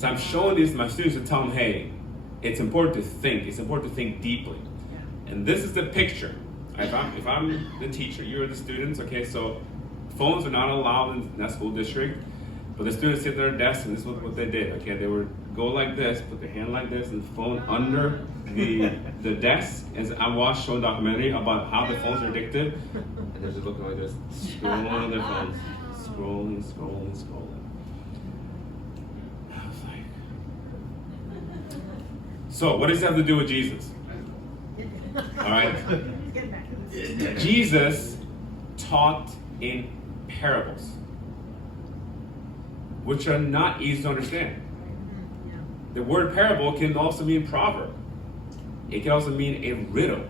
So I'm showing these to my students to tell them, hey, it's important to think. It's important to think deeply. And this is the picture. If I'm the teacher, you're the students, okay, so phones are not allowed in that school district, but the students sit at their desks, and this is what they did, okay? They would go like this, put their hand like this, and the phone under the desk. And I watched a documentary about how the phones are addictive, and they're just looking like this, scrolling on their phones, scrolling. I was like, so what does that have to do with Jesus? All right. Jesus taught in parables, which are not easy to understand. The word parable can also mean proverb. It can also mean a riddle.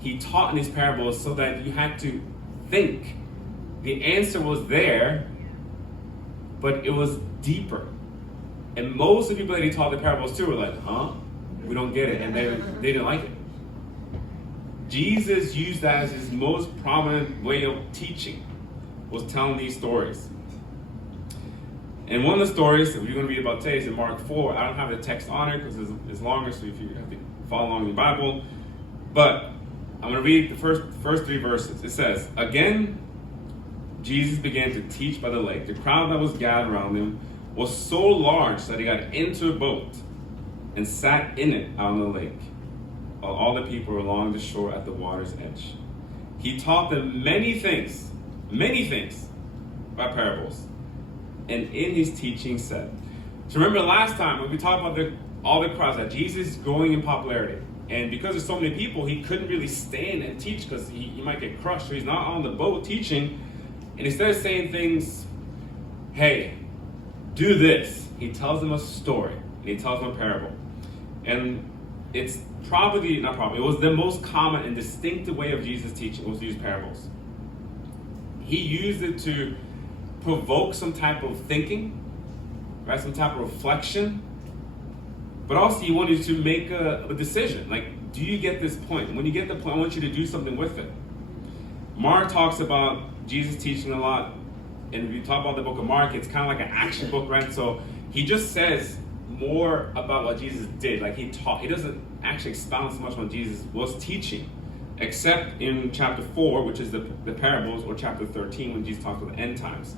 He taught in these parables so that you had to think. The answer was there, but it was deeper. And most of the people that he taught the parables to were like, huh? We don't get it. And they didn't like it. Jesus used that as his most prominent way of teaching, was telling these stories. And one of the stories that we're going to read about today is in Mark 4. I don't have the text on it because it's longer, so if you have to follow along in the Bible. But I'm going to read the first 3 verses. It says, again, Jesus began to teach by the lake. The crowd that was gathered around him was so large that he got into a boat and sat in it out on the lake, while all the people were along the shore at the water's edge. He taught them many things by parables. And in his teaching said, so remember last time when we talked about all the crowds, that Jesus is growing in popularity. And because there's so many people, he couldn't really stand and teach because he might get crushed. So he's not on the boat teaching. And instead of saying things, hey, do this, he tells them a story. And he tells them a parable. And it's it was the most common and distinctive way of Jesus teaching was to use parables. He used it to provoke some type of thinking, right? Some type of reflection. But also he wanted to make a decision. Like, do you get this point? When you get the point, I want you to do something with it. Mark talks about Jesus teaching a lot. And if you talk about the book of Mark, it's kind of like an action book, right? So he just says more about what Jesus did. Like he taught. He doesn't actually expound so much on what Jesus was teaching, except in chapter 4, which is the parables, or chapter 13 when Jesus talks about the end times.